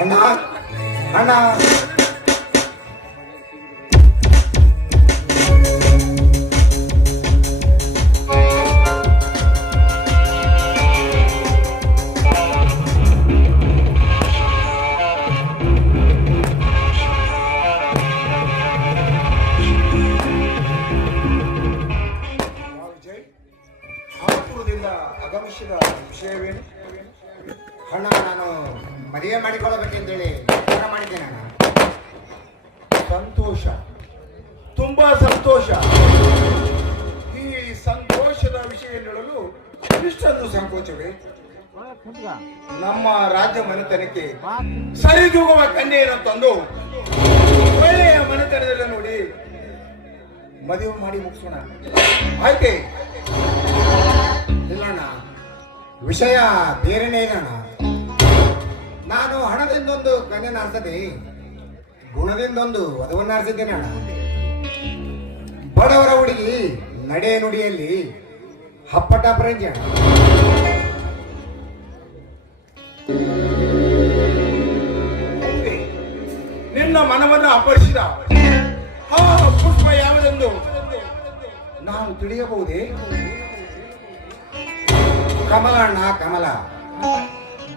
ಅಣ್ಣ ಅಣ್ಣ ಆಗಮಿಸಿದ ವಿಷಯವೇನು? ಅಣ್ಣ, ನಾನು ಮದುವೆ ಮಾಡಿಕೊಳ್ಳಬೇಕೆಂತೇಳಿ ನಿರ್ಧಾರ ಮಾಡಿದ್ದೇನೆ ಅಣ್ಣ. ಸಂತೋಷ, ತುಂಬಾ ಸಂತೋಷ. ಈ ಸಂತೋಷದ ವಿಷಯ ಹೇಳಲು ಇಷ್ಟೊಂದು ಸಂಕೋಚವೇ? ನಮ್ಮ ರಾಜ್ಯ ಮನೆತನಕ್ಕೆ ಸರಿದೂಗುವ ಕನ್ಯೆಯನ್ನು ತಂದು ಒಳ್ಳೆಯ ಮನೆತನದಲ್ಲಿ ನೋಡಿ ಮದುವೆ ಮಾಡಿ ಮುಗಿಸೋಣ. ಆಯ್ತೆ? ಇಲ್ಲಣ್ಣ, ವಿಷಯ ಬೇರೆನೇ ಇದೆ ಅಣ್ಣ. ನಾನು ಹಣದಿಂದೊಂದು ಕನ್ಯೆನ ಆರಿಸದೆ ಗುಣದಿಂದೊಂದು ವಧುವನ್ನು ಆರಿಸಿದ್ದೇನೆ ಅಣ್ಣ. ಬಡವರ ಹುಡುಗಿ ನಡೆ ನುಡಿಯಲ್ಲಿ ಹಪ್ಪಟ ಪ್ರಂಜಿ ಅಣ್ಣ. ನಿನ್ನ ಮನವನ್ನು ಅಪರಿಸಿದ ಆ ಪುಷ್ಪ ಯಾವುದೆಂದು ನಾನು ತಿಳಿಯಬಹುದೇ? ಕಮಲ ಅಣ್ಣ, ಕಮಲ.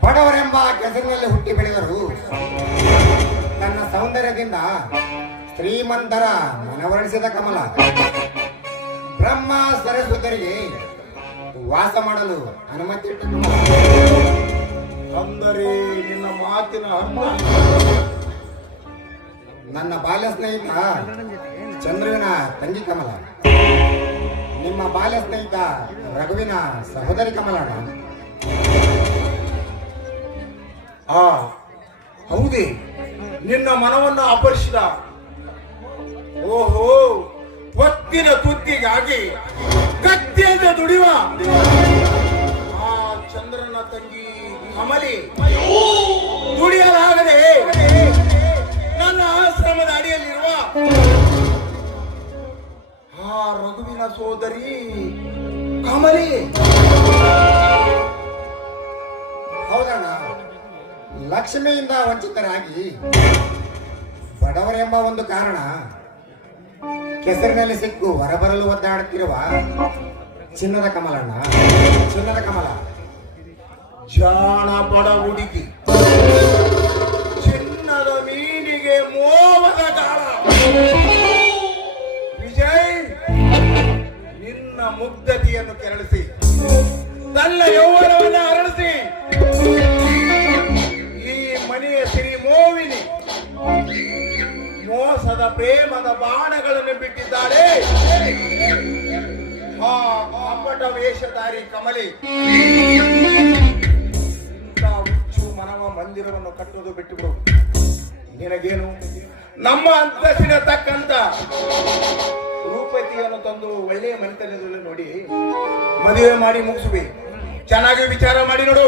ಬಡವರೆಂಬ ಕೆಸರಿನಲ್ಲಿ ಹುಟ್ಟಿ ಬೆಳೆದರು ತನ್ನ ಸೌಂದರ್ಯದಿಂದ ಶ್ರೀಮಂತರ ಮನವೊಲಿಸಿದ ಕಮಲ. ಬ್ರಹ್ಮ ಸರಸ್ವತರಿಗೆ ವಾಸ ಮಾಡಲು ಅನುಮತಿ ಇಟ್ಟ ಕಮಲ. ಅಂದರೆ ನಿನ್ನ ಮಾತಿನ ಅರ್ಥ, ನನ್ನ ಬಾಲ್ಯ ಸ್ನೇಹಿತ ಚಂದ್ರುವಿನ ತಂಗಿ ಕಮಲ, ನಿಮ್ಮ ಬಾಲ್ಯ ಸ್ನೇಹಿತ ರಘುವಿನ ಸಹೋದರಿ ಕಮಲಣ್ಣ. ಹೌದೇ? ನಿನ್ನ ಮನವನ್ನು ಅಪರಿಸಿದ ಓಹೋ ಒತ್ತಿನ ತುತ್ತಿಗಾಗಿ ಕತ್ತಿಯಿಂದ ದುಡಿಯುವ ಆ ಚಂದ್ರನ ತಂಗಿ ಕಮಲಿ ದುಡಿಯಲಾಗದೆ ನನ್ನ ಆಶ್ರಮದ ಅಡಿಯಲ್ಲಿರುವ ಆ ರಘುವಿನ ಸೋದರಿ ಕಮಲಿ. ಹೌದಣ್ಣ, ಲಕ್ಷ್ಮಿಯಿಂದ ವಂಚಿತರಾಗಿ ಬಡವರೆಂಬ ಒಂದು ಕಾರಣ ಕೆಸರಿನಲ್ಲಿ ಸಿಕ್ಕು ಹೊರಬರಲು ಒದ್ದಾಡುತ್ತಿರುವ ಚಿನ್ನದ ಕಮಲಣ್ಣ, ಚಿನ್ನದ ಕಮಲ. ಜಾಣ ಬಡ ಹುಡುಗಿ, ಚಿನ್ನದ ಮೀನಿಗೆ ಮೋಹದ ಕಾಲ. ವಿಜಯ್, ನಿನ್ನ ಮುಗ್ಧತೆಯನ್ನು ಕೆರಳಿಸಿ ತನ್ನ ಯೌವನವನ್ನು ಅರಳಿಸಿ ಈ ಮನೆಯ ಸಿರಿ ಮೋವಿನಿ ಮೋಸದ ಪ್ರೇಮದ ಬಾಣಗಳನ್ನು ಬಿಟ್ಟಿದ್ದಾಳೆ ಆ ಕಪಟ ವೇಷಧಾರಿ ಕಮಲಿ. ಇಂಥ ಹುಚ್ಚು ಮನವ ಮಂದಿರವನ್ನು ಕಟ್ಟುವುದು ಬಿಟ್ಟು ಬಿಡು. ನಿನಗೇನು? ನಮ್ಮ ಅಂತಸ್ತಿನ ತಕ್ಕಂತ ರೂಪತಿಯನ್ನು ತಂದು ಒಳ್ಳೆಯ ಮನೆತನದಲ್ಲಿ ನೋಡಿ ಮದುವೆ ಮಾಡಿ ಮುಗಿಸುವೆ. ಚೆನ್ನಾಗಿ ವಿಚಾರ ಮಾಡಿ ನೋಡು.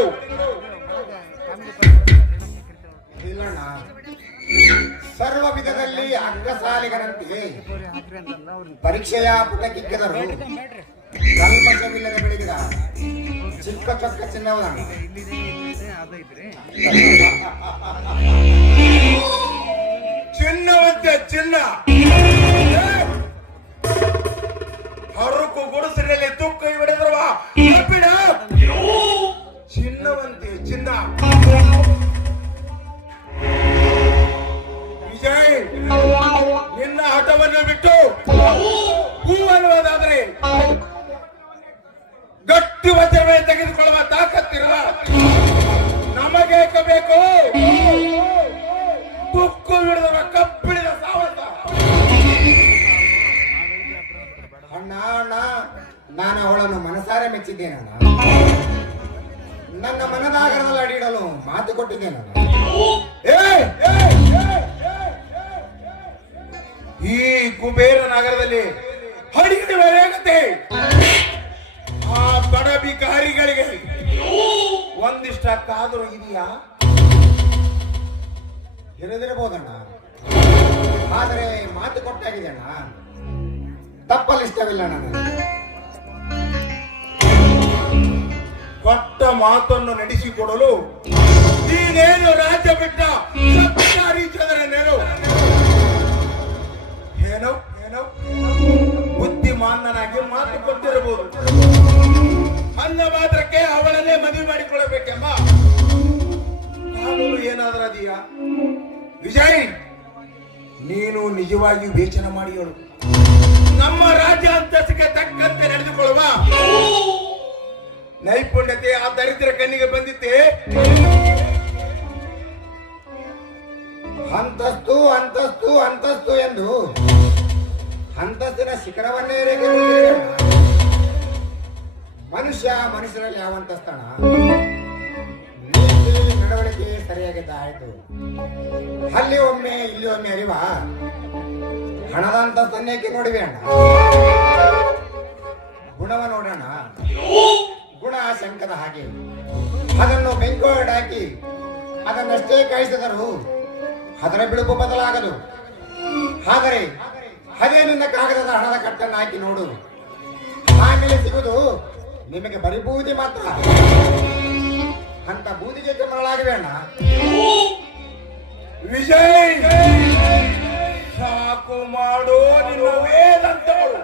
ಇಲ್ಲಣ್ಣ, ಸರ್ವ ವಿಧದಲ್ಲಿ ಅಗ್ರಸಾಲಿಗರಂತೆ ಪರೀಕ್ಷೆಯ ಪುಟ ಕಿಕ್ಕಿದರು ಕಲ್ಮಶವಿಲ್ಲದೆ ಬೆಳೆದಿರ ಚಿಕ್ಕ ಚೊಕ್ಕ ಚಿನ್ನವದಣ್ಣ. ಚಿನ್ನವಂತೆ ಚಿನ್ನ ಹರಕು ಗುಡಿಸಿನಲ್ಲಿ ತುಕ್ಕ ಹಿಡಿದ್ರವ ಬಿಡ. ಚಿನ್ನವಂತೆ ಚಿನ್ನ ವಿಜಯ್, ನಿನ್ನ ಹಠವನ್ನು ಬಿಟ್ಟು ಹೂವನ್ನುವುದಾದ್ರೆ ಗಟ್ಟಿ ವಜ್ರವೇ ತೆಗೆದುಕೊಳ್ಳುವ ತಾಕತ್ತಿರುವ ನಮಗೆ ಬೇಕು. ತುಕ್ಕು ಹಿಡಿದವ ಕಬ್ಬಿಡಿದ ಸಾವಸ. ಅಣ್ಣ ಅಣ್ಣ, ನಾನು ಅವಳನ್ನು ಮನಸಾರೆ ಮೆಚ್ಚಿದ್ದೇನಣ್ಣ. ನನ್ನ ಮನದಾಗರದಲ್ಲಿ ಅಡಿಡಲು ಮಾತು ಕೊಟ್ಟಿದ್ದೇನಣ್ಣ. ಈ ಕುಬೇರ ನಗರದಲ್ಲಿ ಹಡಿಯುವ ವೇಗತೆ ಆ ಬಡ ಬಿಕಾರಿಗಳಿಗೆ ಒಂದಿಷ್ಟಕ್ಕಾದರೂ ಇದೆಯಾ? ಇರದಿರಬಹುದಣ್ಣ, ಆದರೆ ಮಾತು ಕೊಟ್ಟಾಗಿದೆ ಅಣ್ಣ. ತಪ್ಪಲ್ಲಿ ಇಷ್ಟವಿಲ್ಲ ನನಗೆ. ಕೊಟ್ಟ ಮಾತನ್ನು ನಡೆಸಿಕೊಡಲು ನೀನೇನು ರಾಜ್ಯ ಬಿಟ್ಟ ಸರ್ಕಾರಿ ಜನರನ್ನೇನು ಏನೋ ಏನೋ ಬುದ್ಧಿಮಾನನಾಗಿ ಮಾತು ಕೊಟ್ಟಿರಬಹುದು. ಅಂದ ಮಾತ್ರಕ್ಕೆ ಅವಳನ್ನೇ ಮದುವೆ ಮಾಡಿಕೊಳ್ಳಬೇಕೆಂಬ ಕಾನೂನು ಏನಾದರೂ ಅದೆಯಾ? ವಿಜಯ್, ನೀನು ನಿಜವಾಗಿ ಯೋಚನೆ ಮಾಡಿ ಹೇಳು. ನಮ್ಮ ರಾಜ್ಯ ಅಂತಸ್ತಿಗೆ ತಕ್ಕಂತೆ ನಡೆದುಕೊಳ್ಳುವ ನೈಪುಣ್ಯತೆ ಆ ದರಿದ್ರ ಕಣ್ಣಿಗೆ ಬಂದಿತ್ತೆ. ಅಂತಸ್ತು ಅಂತಸ್ತು ಅಂತಸ್ತು ಎಂದು ಅಂತಸ್ತಿನ ಶಿಖರವನ್ನೇ ಮನುಷ್ಯ ಮನುಷ್ಯರಲ್ಲಿ ಯಾವ ಅಂತಸ್ತಣ? ನೀತಿ ನಡವಳಿಕೆ ಸರಿಯಾಗಿದ್ದ ಆಯ್ತು. ಅಲ್ಲಿ ಒಮ್ಮೆ ಇಲ್ಲಿ ಒಮ್ಮೆ ಅರಿವ ಹಣದ ಅಂತಸ್ತನ್ನೇಕೆ ನೋಡಿವೆ ಅಣ್ಣ. ಗುಣವ ನೋಡೋಣ. ಗುಣ ಶಂಕದ ಹಾಗೆ ಅದನ್ನು ಬೆಂಕೋಡಾಕಿ ಅದನ್ನಷ್ಟೇ ಕಾಯಿಸಿದರು ಅದರ ಬಿಳುಪು ಬದಲಾಗದು. ಆದರೆ ಅದೇ ನಿನ್ನ ಕಾಗದದ ಹಣದ ಕಟ್ಟನ್ನು ಹಾಕಿ ನೋಡು, ಆಮೇಲೆ ಸಿಗುವುದು ನಿಮಗೆ ಬರೀ ಬೂದಿ ಮಾತ್ರ. ಅಂತ ಬೂದಿಗೆ ಮರಳಾಗಿವೆ ಅಣ್ಣ. ವಿಜಯ್, ಸಾಕು ಮಾಡೋ ನಿನ್ನ ವೇದಾಂತಗಳು.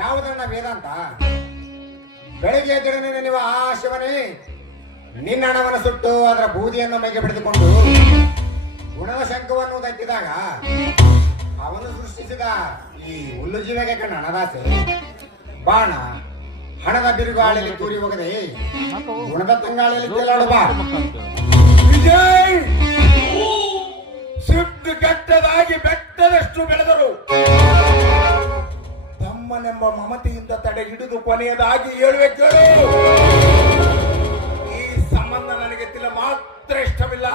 ಯಾವುದನ್ನ ವೇದಾಂತ? ಬೆಳಿಗ್ಗೆ ಎದ್ದೊಡನೆ ನೆನೆಯುವ ಆ ಶಿವನೇ ನಿನ್ನ ಹಣವನ್ನು ಸುಟ್ಟು ಅದರ ಬೂದಿಯನ್ನು ಮೈಗೆ ಬೆಳೆದುಕೊಂಡು ಗುಣದ ಶಂಕವನ್ನು ದಕ್ಕಿದಾಗ ಅವನು ಸೃಷ್ಟಿಸಿದ ಈ ಹುಲ್ಲು ಜೀವಗೆ ಕಣ್ಣ ಹಣದಾಸೆ ಬಾಣ ಹಣದ ಬಿರುಗಾಳಿಯಲ್ಲಿ ತೂರಿ ಹೋಗದೆ ಗುಣದ ತಂಗಾಳಿಯಲ್ಲಿ ತೇಲಾಡು ಬಾ. ವಿಜಯ್, ಸಿಟ್ಟು ಕೆಟ್ಟದಾಗಿ ಬೆಟ್ಟದಷ್ಟು ಬೆಳೆದರು ತಮ್ಮನೆಂಬ ಮಮತೆಯಿಂದ ತಡೆ ಹಿಡಿದು ಕೊನೆಯದಾಗಿ ಹೇಳುವೆ ಕೇಳು. ಈ ಸಂಬಂಧ ನನಗೆ ತಿಳ ಮಾತ್ರ ಇಷ್ಟವಿಲ್ಲ.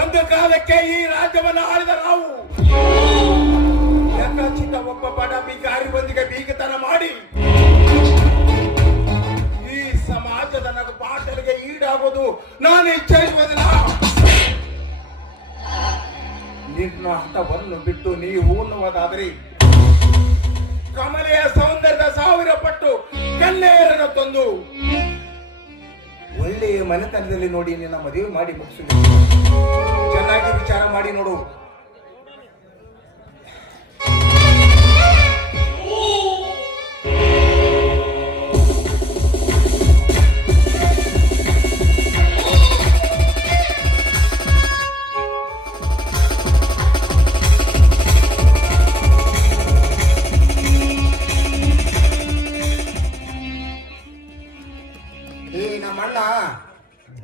ಒಂದು ಕಾಲಕ್ಕೆ ಈ ರಾಜ್ಯವನ್ನು ಆಳಿದ ನಾವು ಯಥಾಚಿತ ಒಬ್ಬ ಬಡ ಬಿಕಾರಿಯೊಂದಿಗೆ ಬೀಗತನ ಮಾಡಿ ಈ ಸಮಾಜದ ನಗು ಪಾಟಲಿಗೆ ಈಡಾಗುವುದು ನಾನು ಇಚ್ಛಿಸುವುದಿಲ್ಲ. ನಿನ್ನ ಹಠವನ್ನು ಬಿಟ್ಟು ನೀವು ಉಣ್ಣುವುದಾದರೆ ಕಮಲೆಯ ಸೌಂದರ್ಯದ 1000 ಪಟ್ಟು ಕನ್ನೆಯರನ್ನು ತಂದು ಒಳ್ಳೆಯ ಮನೆತನದಲ್ಲಿ ನೋಡಿ ನಿನ್ನ ಮದುವೆ ಮಾಡಿ ಮುಗಿಸು. ಚೆನ್ನಾಗಿ ವಿಚಾರ ಮಾಡಿ ನೋಡು.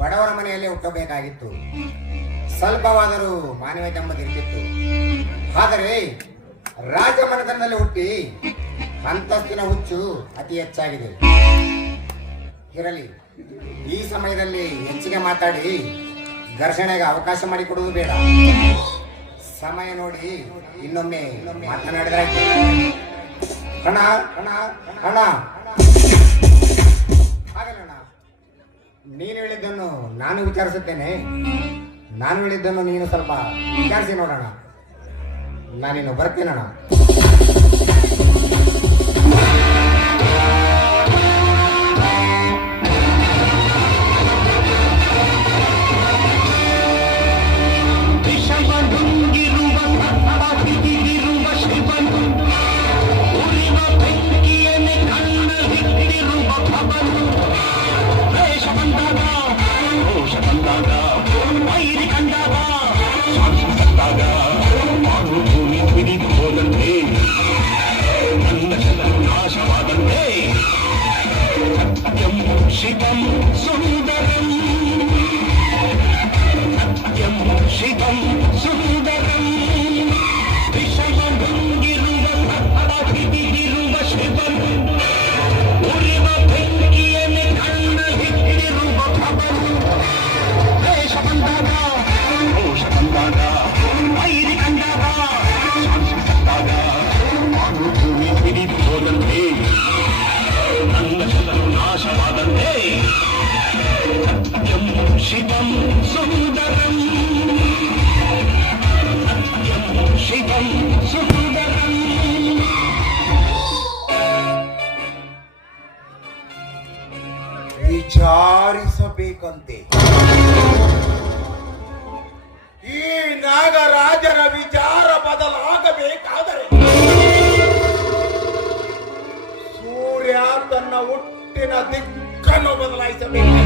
ಬಡವರ ಮನೆಯಲ್ಲಿ ಹುಟ್ಟಬೇಕಾಗಿತ್ತು. ಸ್ವಲ್ಪವಾದರೂ ಮಾನವೀಯತೆ ಎಂಬುದಿರ್ತಿತ್ತು. ಆದರೆ ರಾಜಮನೆತನದಲ್ಲಿ ಹುಟ್ಟಿ ಅಂತಸ್ತಿನ ಹುಚ್ಚು ಅತಿ ಹೆಚ್ಚಾಗಿದೆ. ಇರಲಿ, ಈ ಸಮಯದಲ್ಲಿ ಹೆಚ್ಚಿಗೆ ಮಾತಾಡಿ ಘರ್ಷಣೆಗೆ ಅವಕಾಶ ಮಾಡಿಕೊಡುವುದು ಬೇಡ. ಸಮಯ ನೋಡಿ ಇನ್ನೊಮ್ಮೆ ಮಾತನಾಡಿದ್ರಾಯ್ತು. ಹಣ ಹಣ ಹಣ ಹಾಗಲ್ಲಣ್ಣ, ನೀನು ಹೇಳಿದ್ದನ್ನು ನಾನು ವಿಚಾರಿಸುತ್ತೇನೆ. ನಾನು ಹೇಳಿದ್ದನ್ನು ನೀನು ಸ್ವಲ್ಪ ವಿಚಾರಿಸಿ ನೋಡೋಣ. ನಾನಿನ್ನು ಬರ್ತೀನಣ್ಣ. शिवं सुन्दरं सत्यं शिवं सुन्दरं विषयभङ्गिरुव सत्तहिदिरुव शिवं उरिव ಬೆಂಕಿಯನ್ನು ಕಂಡ ಹಿಡಿದಿರುವ ಖಬರು ದೇಶ ಬಂದಾಗ ದೋಷ ಬಂದಾಗ ವೈರಿ ಕಂಡಾಗ ಸಂಸ್ಕೃತಾಗ ಮಾತೃಭೂಮಿ ಹಿಡಿದು ಹೋದಂತೆ ನನ್ನ ಶತರು ನಾಶವಾದಂತೆ ಸತ್ಯಂ ಶಿವಂ ಸುಂದರಂ ಸತ್ಯಂ ಶಿವಂ ಸುಂದರಂ ವಿಚಾರಿಸಬೇಕಂತೆ. ಈ ನಾಗರಾಜನ ವಿಚಾರ ಬದಲಾಗಬೇಕಾದರೆ ಸೂರ್ಯ ತನ್ನ ಹುಟ್ಟಿನ ದಿಕ್ಕನ್ನು ಬದಲಾಯಿಸಬೇಕು.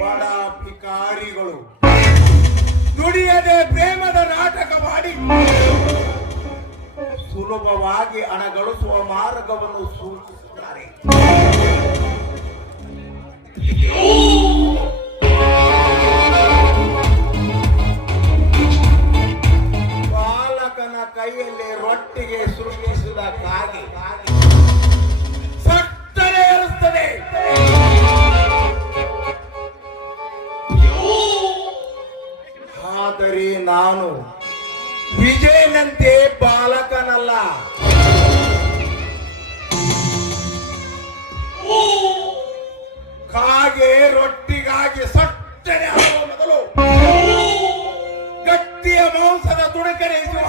ಬಡ ಭಿಕಾರಿಗಳು ದುಡಿಯದೆ ಪ್ರೇಮದ ನಾಟಕ ಮಾಡಿ ಸುಲಭವಾಗಿ ಹಣ ಗಳಿಸುವ ಮಾರ್ಗವನ್ನು ಸೂಚಿಸುತ್ತಾರೆ. ಬಾಲಕನ ಕೈಯಲ್ಲಿ ರೊಟ್ಟಿಗೆ ಸೃಷ್ಟಿಸಿದ ಕಾಗೆ ಸತ್ತರೆ ಇರುತ್ತದೆ. ಆದರೆ ನಾನು ವಿಜಯನಂತೆ ಬಾಲಕನಲ್ಲ. ಕಾಗೆ ರೊಟ್ಟಿಗಾಗಿ ಸಟ್ಟನೆ ಆಗುವ ಮೊದಲು ಗಟ್ಟಿಯ ಮಾಂಸದ ತುಣುಕರಿಸುವ